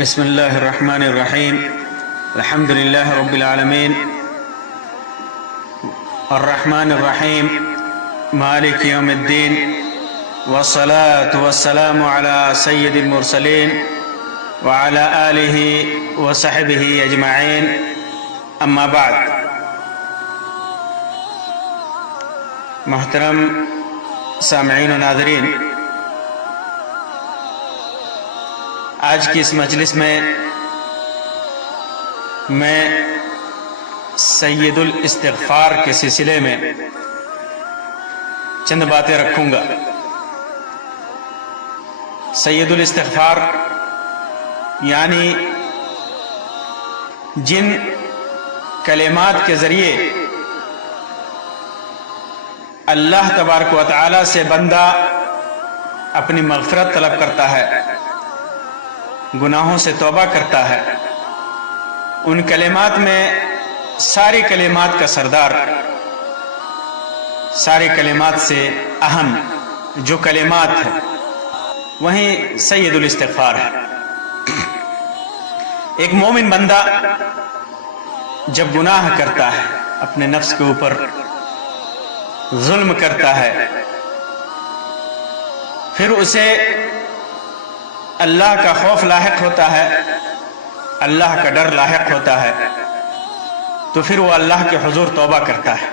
بسم الله الرحمن الرحيم. الحمد لله رب العالمين الرحمن الرحيم مالك يوم الدين، والصلاة والسلام على سيد المرسلين وعلى آله وصحبه أجمعين. أما بعد، محترم سامعین و ناظرین، آج کی اس مجلس میں سید الاستغفار کے سلسلے میں چند باتیں رکھوں گا۔ سید الاستغفار یعنی جن کلمات کے ذریعے اللہ تبارک و تعالی سے بندہ اپنی مغفرت طلب کرتا ہے، گناہوں سے توبہ کرتا ہے، ان کلمات میں ساری کلمات کا سردار، ساری کلمات سے اہم جو کلمات ہیں وہیں سید الاستغفار ہے۔ ایک مومن بندہ جب گناہ کرتا ہے، اپنے نفس کے اوپر ظلم کرتا ہے، پھر اسے اللہ کا خوف لاحق ہوتا ہے، اللہ کا ڈر لاحق ہوتا ہے، تو پھر وہ اللہ کے حضور توبہ کرتا ہے۔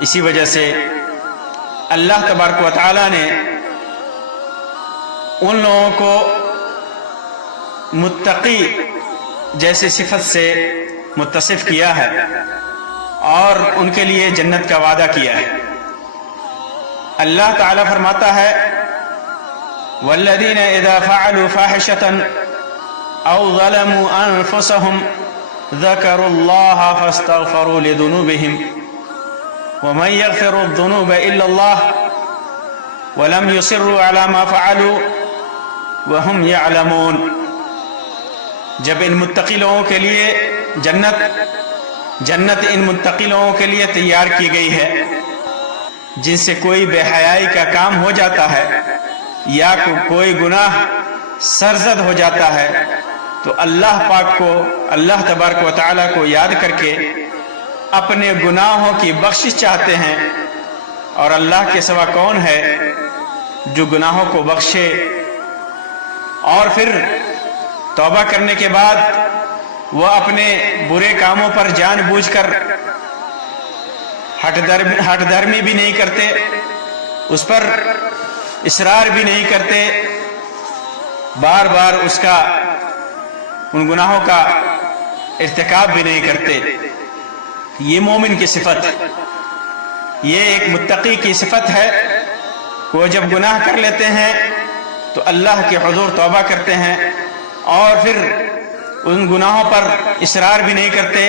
اسی وجہ سے اللہ تبارک و تعالی نے ان لوگوں کو متقی جیسی صفت سے متصف کیا ہے اور ان کے لیے جنت کا وعدہ کیا ہے۔ اللہ تعالی فرماتا ہے وَالَّذِينَ إِذَا فَعَلُوا فَاحِشَةً أَوْ ظَلَمُوا أَنفُسَهُمْ ذَكَرُوا اللَّهَ فَاسْتَغْفَرُوا لِذُنُوبِهِمْ وَمَنْ يَغْفِرُ الذُّنُوبَ إِلَّا اللَّهُ وَلَمْ يُصِرُّوا عَلَى مَا فَعَلُوا وَهُمْ يَعْلَمُونَ۔ جب ان متقی لوگوں کے لیے جنت ان متقی لوگوں کے لیے تیار کی گئی ہے جن سے کوئی بے حیائی کا کام ہو جاتا ہے یا کوئی گناہ سرزد ہو جاتا ہے، تو اللہ پاک کو، اللہ تبارک و تعالی کو یاد کر کے اپنے گناہوں کی بخشش چاہتے ہیں، اور اللہ کے سوا کون ہے جو گناہوں کو بخشے، اور پھر توبہ کرنے کے بعد وہ اپنے برے کاموں پر جان بوجھ کر ہٹ دھرمی بھی نہیں کرتے، اس پر اصرار بھی نہیں کرتے، بار بار ان گناہوں کا ارتکاب بھی نہیں کرتے۔ یہ مومن کی صفت، یہ ایک متقی کی صفت ہے۔ وہ جب گناہ کر لیتے ہیں تو اللہ کے حضور توبہ کرتے ہیں اور پھر ان گناہوں پر اصرار بھی نہیں کرتے،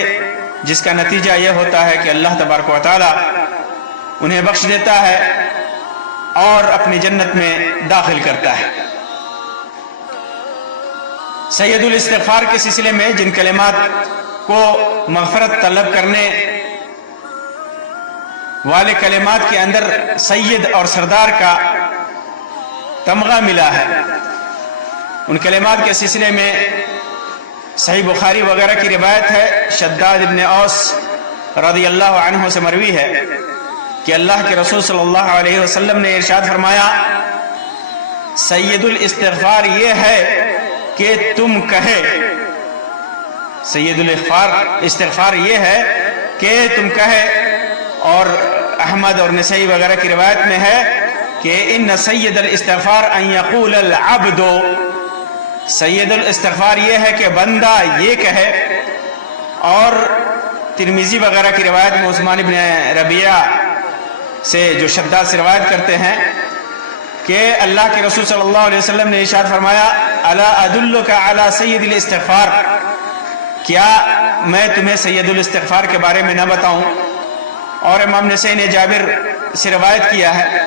جس کا نتیجہ یہ ہوتا ہے کہ اللہ تبارک و تعالی انہیں بخش دیتا ہے اور اپنی جنت میں داخل کرتا ہے۔ سید الاستغفار کے سلسلے میں جن کلمات کو مغفرت طلب کرنے والے کلمات کے اندر سید اور سردار کا تمغہ ملا ہے، ان کلمات کے سلسلے میں صحیح بخاری وغیرہ کی روایت ہے، شداد ابن اوس رضی اللہ عنہ سے مروی ہے کہ اللہ کے رسول صلی اللہ علیہ وسلم نے ارشاد فرمایا، سید الاستغفار یہ ہے کہ تم کہے، سید الاستغفار یہ ہے کہ تم کہے، اور احمد اور نسائی وغیرہ کی روایت میں ہے کہ ان سید الاستغفار ان یقول العبد، سید الاستغفار یہ ہے کہ بندہ یہ کہے۔ اور ترمذی وغیرہ کی روایت میں عثمان بن ربیعہ سے جو شداد سے روایت کرتے ہیں کہ اللہ کے رسول صلی اللہ علیہ وسلم نے ارشاد فرمایا، الا ادلک علی سید الاستغفار، کیا میں تمہیں سید الاستغفار کے بارے میں نہ بتاؤں؟ اور امام نسائی نے جابر سے روایت کیا ہے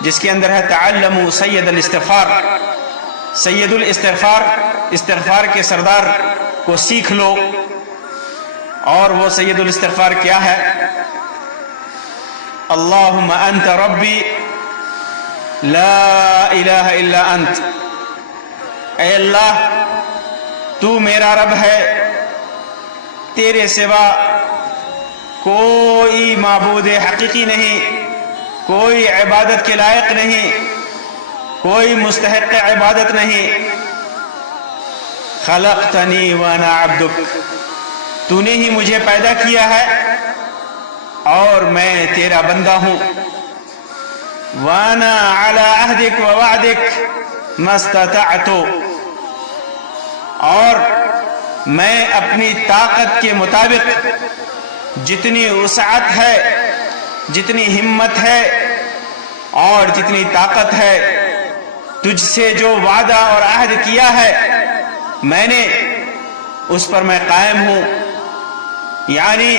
جس کے اندر ہے تعلموا سید الاستغفار، سید الاستغفار، استغفار کے سردار کو سیکھ لو۔ اور وہ سید الاستغفار کیا ہے؟ اللہم انت ربی لا الہ الا انت اے اللہ تو میرا رب ہے، تیرے سوا کوئی معبود حقیقی نہیں، کوئی عبادت کے لائق نہیں، کوئی مستحق عبادت نہیں۔ خلقتنی وانا عبدک، تو نے ہی مجھے پیدا کیا ہے اور میں تیرا بندہ ہوں۔ وانا علی عہدک ووعدک ما استطعت، اور میں اپنی طاقت کے مطابق جتنی وسعت ہے، جتنی ہمت ہے اور جتنی طاقت ہے، تجھ سے جو وعدہ اور عہد کیا ہے میں نے اس پر میں قائم ہوں۔ یعنی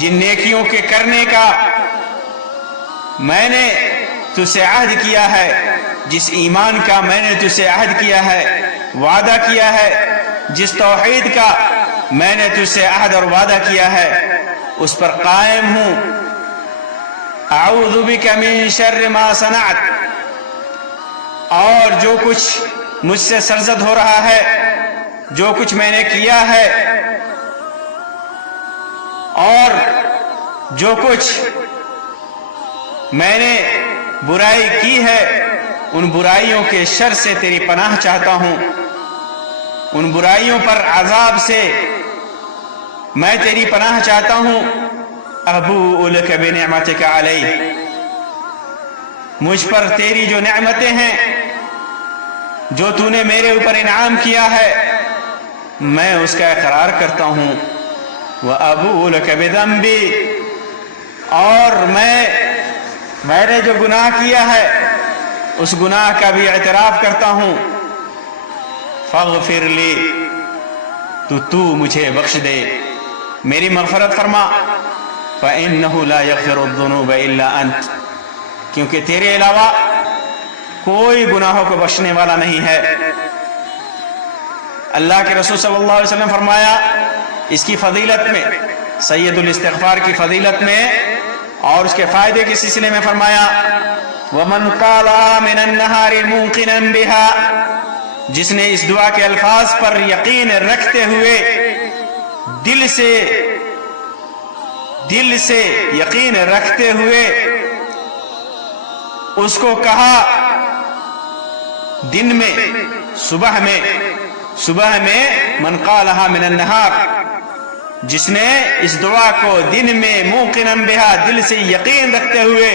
جن نیکیوں کے کرنے کا میں نے تجھ سے عہد کیا ہے، جس ایمان کا میں نے تجھ سے عہد کیا ہے، وعدہ کیا ہے، جس توحید کا میں نے تجھ سے عہد اور وعدہ کیا ہے، اس پر قائم ہوں۔ اعوذ بک من شر ما صنعت، اور جو کچھ مجھ سے سرزد ہو رہا ہے، جو کچھ میں نے کیا ہے اور جو کچھ میں نے برائی کی ہے، ان برائیوں کے شر سے تیری پناہ چاہتا ہوں، ان برائیوں پر عذاب سے میں تیری پناہ چاہتا ہوں۔ ابوء لک بنعمتک علی، مجھ پر تیری جو نعمتیں ہیں، جو تو نے میرے اوپر انعام کیا ہے، میں اس کا اقرار کرتا ہوں۔ وابوء لک بذنبی، اور میں نے جو گناہ کیا ہے اس گناہ کا بھی اعتراف کرتا ہوں۔ فاغفر لی، تو مجھے بخش دے، میری مغفرت فرما۔ فإنہ لا یغفر الذنوب الا انت، کیونکہ تیرے علاوہ کوئی گناہوں کو بخشنے والا نہیں ہے۔ اللہ کے رسول صلی اللہ علیہ وسلم فرمایا اس کی فضیلت میں، سید الاستغفار کی فضیلت میں اور اس کے فائدے کے سلسلے میں فرمایا وَمَنْ قَالَهَا مِنَ النَّهَارِ مُوقِنًا بِهَا، جس نے اس دعا کے الفاظ پر یقین رکھتے ہوئے دل سے یقین رکھتے ہوئے اس کو کہا دن میں، صبح میں من قالها من النہار، جس نے اس دعا کو دن میں موقنا بها، دل سے یقین رکھتے ہوئے،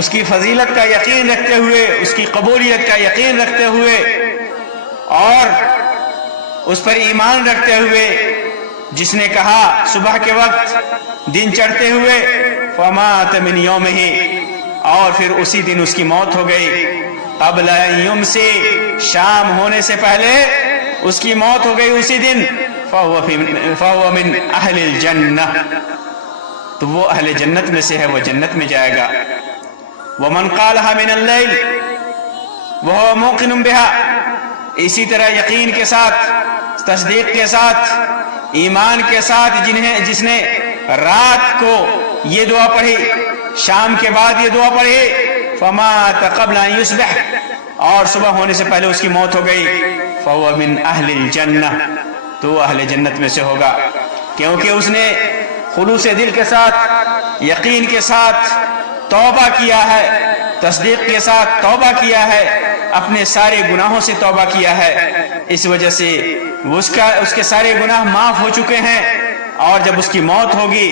اس کی فضیلت کا یقین رکھتے ہوئے، اس کی قبولیت کا یقین رکھتے ہوئے اور اس پر ایمان رکھتے ہوئے، جس نے کہا صبح کے وقت دن چڑھتے ہوئے فمات من یومہ، اور پھر اسی دن اس کی موت ہو گئی، قبل ان یمسی، شام ہونے سے پہلے اس کی موت ہو گئی اسی دن، فهو من اہل الجنہ، تو وہ اہل جنت میں سے ہے، وہ جنت میں جائے گا۔ ومن قالها من اللیل وهو موقن بها، اسی طرح یقین کے ساتھ، تصدیق کے ساتھ، ایمان کے ساتھ جس نے رات کو یہ دعا پڑھی، شام کے بعد یہ دعا پڑھی، فمات قبل ان یصبح، اور صبح ہونے سے پہلے اس کی موت ہو گئی، فهو من اہل الجنہ، تو وہ اہل جنت میں سے ہوگا، کیونکہ اس نے خلوص دل کے ساتھ، یقین کے ساتھ توبہ کیا ہے، تصدیق کے ساتھ توبہ کیا ہے، اپنے سارے گناہوں سے توبہ کیا ہے، اس وجہ سے اس کے سارے گناہ معاف ہو چکے ہیں، اور جب اس کی موت ہوگی،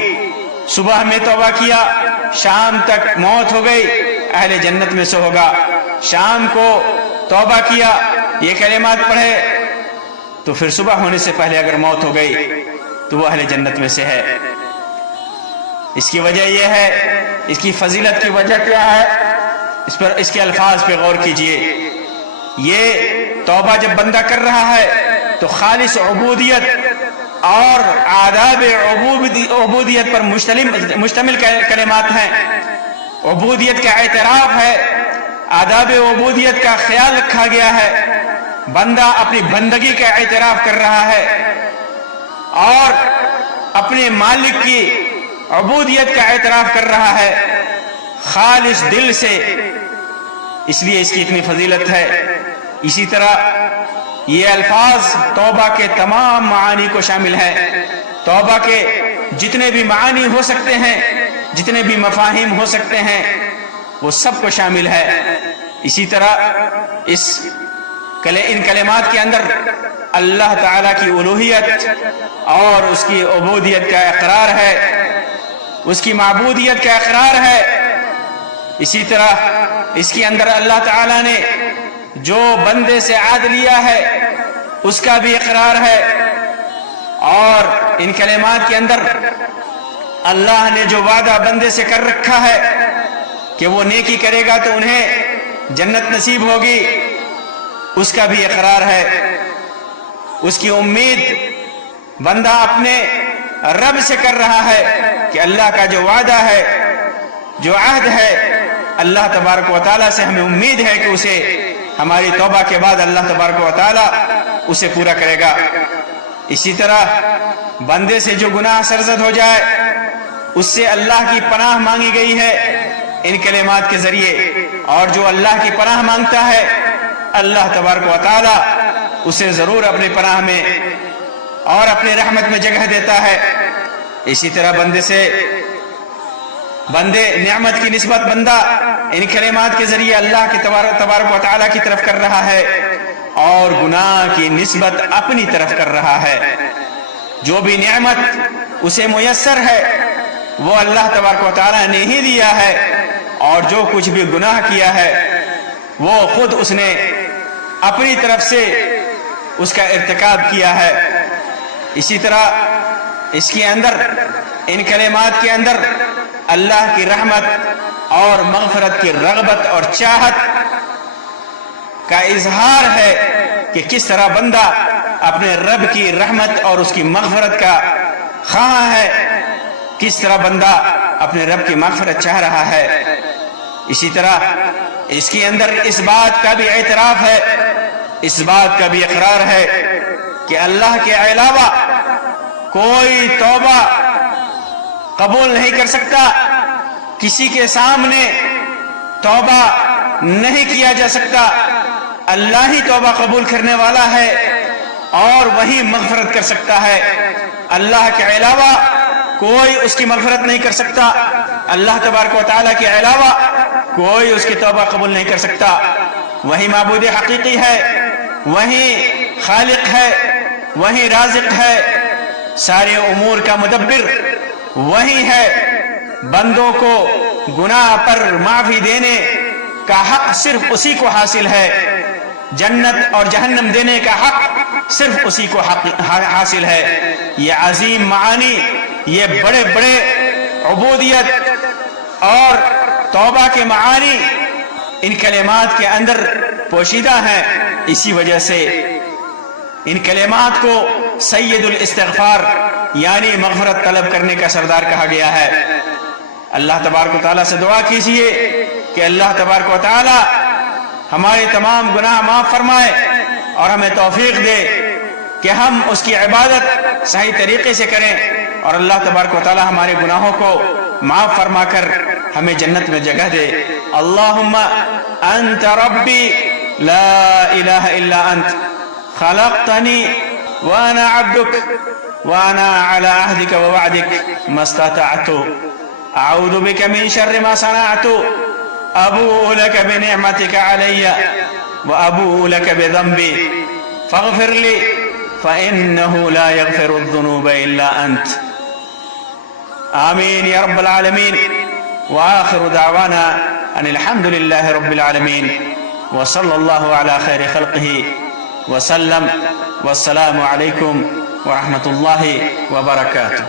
صبح میں توبہ کیا، شام تک موت ہو گئی، اہل جنت میں سے ہوگا۔ شام کو توبہ کیا، یہ کلمات پڑھے، تو پھر صبح ہونے سے پہلے اگر موت ہو گئی تو وہ اہل جنت میں سے ہے۔ اس کی وجہ یہ ہے، اس کی فضیلت کی وجہ کیا ہے، اس کے الفاظ پہ غور کیجئے۔ یہ توبہ جب بندہ کر رہا ہے تو خالص عبودیت اور آداب عبودیت پر مشتمل کلمات ہیں، عبودیت کا اعتراف ہے، آداب عبودیت کا خیال رکھا گیا ہے، بندہ اپنی بندگی کا اعتراف کر رہا ہے اور اپنے مالک کی عبودیت کا اعتراف کر رہا ہے خالص دل سے، اس لیے اس کی اتنی فضیلت ہے۔ اسی طرح یہ الفاظ توبہ کے تمام معانی کو شامل ہے. توبہ کے جتنے بھی معانی ہو سکتے ہیں، جتنے بھی مفاہیم ہو سکتے ہیں، وہ سب کو شامل ہے. اسی طرح ان کلمات کے اندر اللہ تعالیٰ کی الوہیت اور اس کی عبودیت کا اقرار ہے، اس کی معبودیت کا اقرار ہے. اسی طرح اس کے اندر اللہ تعالیٰ نے جو بندے سے عہد لیا ہے اس کا بھی اقرار ہے. اور ان کلمات کے اندر اللہ نے جو وعدہ بندے سے کر رکھا ہے کہ وہ نیکی کرے گا تو انہیں جنت نصیب ہوگی، اس کا بھی اقرار ہے. اس کی امید بندہ اپنے رب سے کر رہا ہے کہ اللہ کا جو وعدہ ہے، جو عہد ہے، اللہ تبارک و تعالیٰ سے ہمیں امید ہے کہ اسے ہماری توبہ کے بعد اللہ تبارک و تعالیٰ اسے پورا کرے گا. اسی طرح بندے سے جو گناہ سرزد ہو جائے اس سے اللہ کی پناہ مانگی گئی ہے ان کلمات کے ذریعے، اور جو اللہ کی پناہ مانگتا ہے اللہ تبارک و تعالیٰ اسے ضرور اپنی پناہ میں اور اپنی رحمت میں جگہ دیتا ہے. اسی طرح بندے نعمت کی نسبت بندہ ان کلمات کے ذریعے اللہ کی تبارک و تعالیٰ کی طرف کر رہا ہے، اور گناہ کی نسبت اپنی طرف کر رہا ہے. جو بھی نعمت اسے میسر ہے وہ اللہ تبارک و تعالیٰ نے ہی دیا ہے، اور جو کچھ بھی گناہ کیا ہے وہ خود اس نے اپنی طرف سے اس کا ارتکاب کیا ہے. اسی طرح اس کے اندر ان کلمات کے اندر اللہ کی رحمت اور مغفرت کی رغبت اور چاہت کا اظہار ہے کہ کس طرح بندہ اپنے رب کی رحمت اور اس کی مغفرت کا خواہاں ہے، کس طرح بندہ اپنے رب کی مغفرت چاہ رہا ہے. اسی طرح اس کے اندر اس بات کا بھی اعتراف ہے، اس بات کا بھی اقرار ہے کہ اللہ کے علاوہ کوئی توبہ قبول نہیں کر سکتا، کسی کے سامنے توبہ نہیں کیا جا سکتا. اللہ ہی توبہ قبول کرنے والا ہے اور وہی مغفرت کر سکتا ہے. اللہ کے علاوہ کوئی اس کی مغفرت نہیں کر سکتا، اللہ تبارک و تعالیٰ کے علاوہ کوئی اس کی توبہ قبول نہیں کر سکتا. وہی معبود حقیقی ہے، وہی خالق ہے، وہی رازق ہے، سارے امور کا مدبر وہی ہے. بندوں کو گناہ پر معافی دینے کا حق صرف اسی کو حاصل ہے، جنت اور جہنم دینے کا حق صرف اسی کو حاصل ہے. یہ عظیم معانی، یہ بڑے بڑے عبودیت اور توبہ کے معانی ان کلمات کے اندر پوشیدہ ہیں. اسی وجہ سے ان کلمات کو سید الاستغفار یعنی مغفرت طلب کرنے کا سردار کہا گیا ہے. اللہ تبارک و تعالیٰ سے دعا کیجیے کہ اللہ تبارک و تعالیٰ ہمارے تمام گناہ معاف فرمائے اور ہمیں توفیق دے کہ ہم اس کی عبادت صحیح طریقے سے کریں، اور اللہ تبارک و تعالیٰ ہمارے گناہوں کو معاف فرما کر ہمیں جنت میں جگہ دے. اللہم انت ربی لا الہ الا انت خلقتنی وانا عبدک وانا على عهدك ووعدك ما استطعت اعوذ بك من شر ما صنعت ابوء لك بنعمتك علي وابوء لك بذنبي فاغفر لي فانه لا يغفر الذنوب الا انت. آمين يا رب العالمين. وآخر دعوانا أن الحمد لله رب العالمين وصلى الله على خير خلقه وسلم. والسلام عليكم ورحمة الله وبركاته.